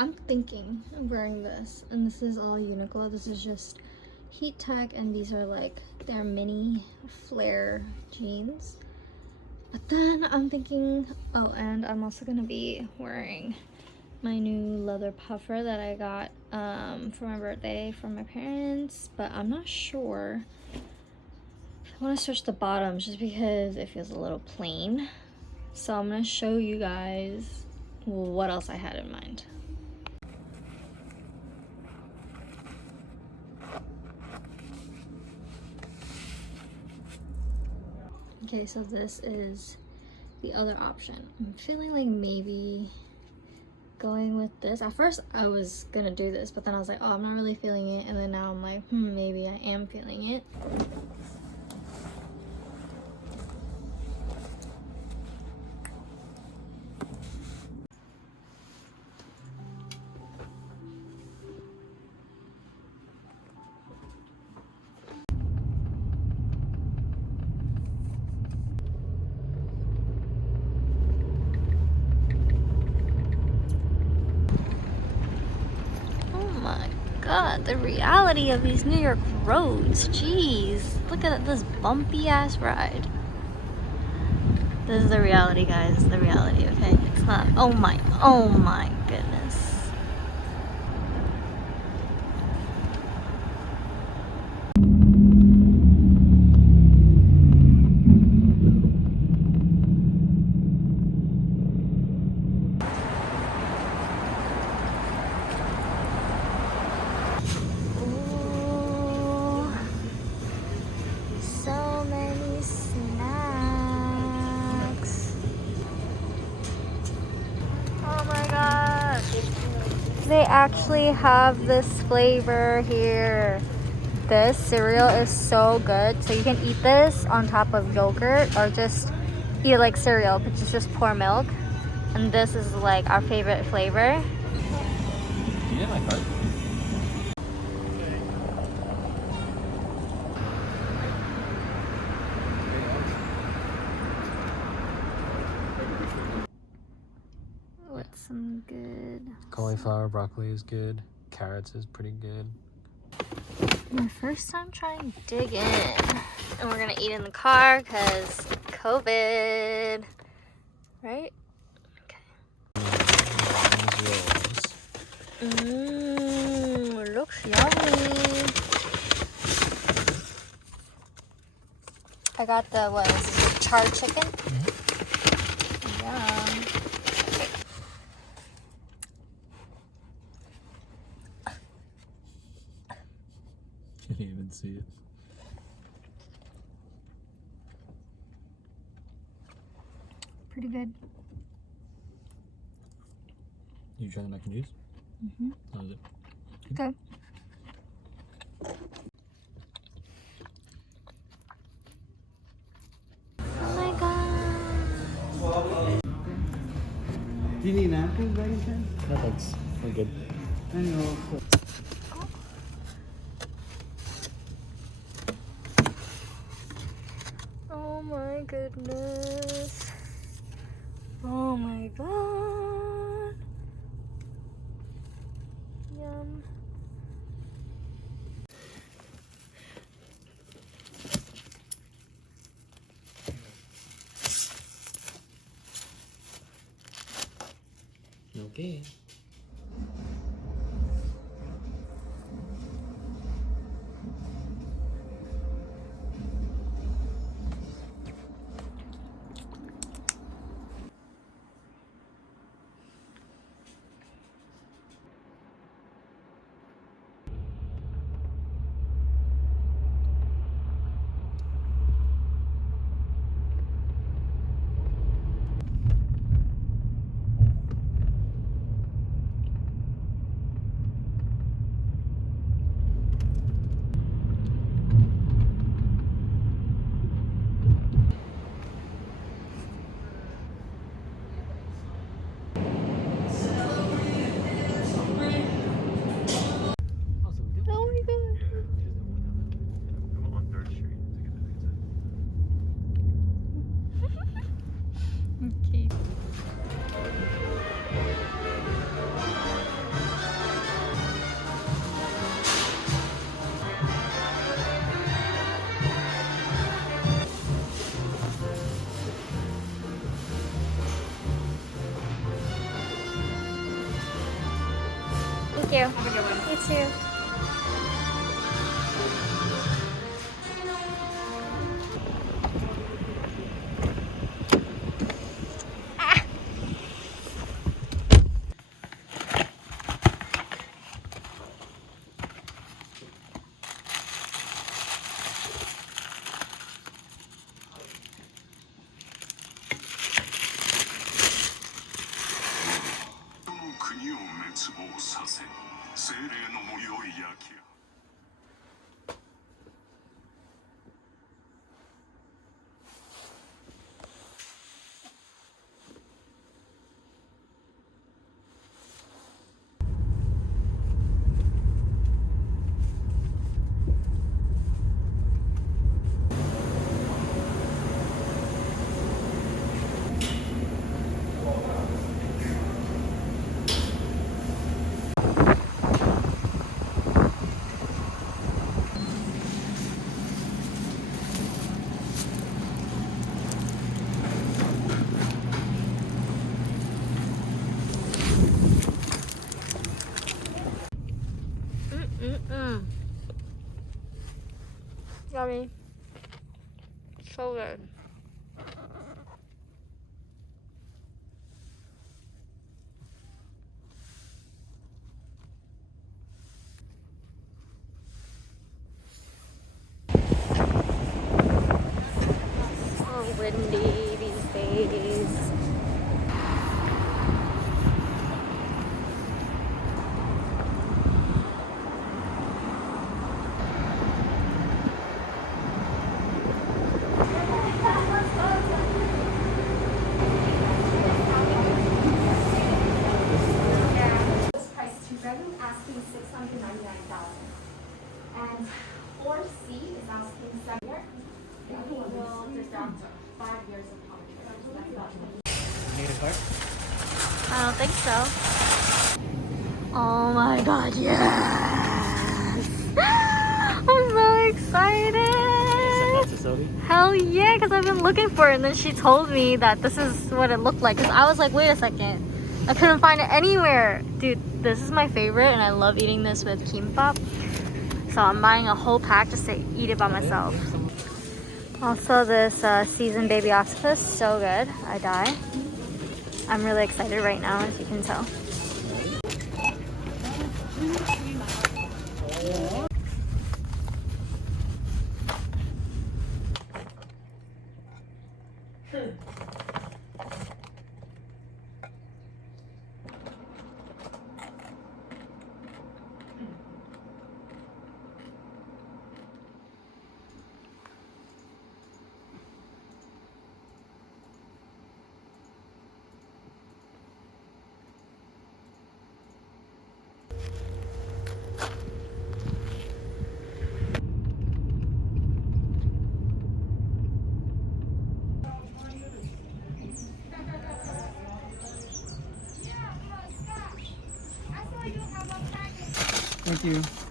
I'm thinking of wearing this, and this is all Uniqlo. This is just Heat Tech, and these are like their mini flare jeans. But then I'm thinking, oh, and I'm also gonna be wearing my new leather puffer that I got for my birthday from my parents, but I'm not sure. I want to switch the bottoms just because it feels a little plain. So I'm gonna show you guys what else I had in mind. Okay, so this is the other option. I'm feeling like maybe going with this. At first I was gonna do this, but then I was like, oh, I'm not really feeling it, and then now I'm like, maybe I am feeling it. God, the reality of these New York roads. Jeez, look at this bumpy ass ride. This is the reality, guys. This is the reality, okay? It's not. Oh my goodness. They actually have this flavor here. This cereal is so good. So you can eat this on top of yogurt or just eat it like cereal, but just pour milk. And this is like our favorite flavor. You didn't like card? What's some good? Cauliflower, broccoli is good. Carrots is pretty good. My first time trying Dig In. And we're gonna eat in the car because COVID. Right? Okay. Looks yummy. I got the, what is this, charred chicken? Yum. Can't even see it. Pretty good. You try the mac and cheese? Mm-hmm. How is it? Okay. Oh my god. Do you need napkins by any chance? No thanks. We're good. Oh my goodness. Oh my god. Yum. Okay. Thank you. Have a good one. You too. Yummy. So good. So windy these days. Price two-bedroom asking $699,000, and 4C is asking 7 years. The other one will deduct 5 years of contract. So that's about Need a car? I don't think so. Oh my god, yes! I'm so excited! Hell yeah, because I've been looking for it, and then she told me that this is what it looked like. Because I was like, wait a second, I couldn't find it anywhere. Dude, this is my favorite, and I love eating this with kimbap. So I'm buying a whole pack just to eat it by myself. Also, this seasoned baby octopus, so good. I die. I'm really excited right now, as you can tell. Thank you.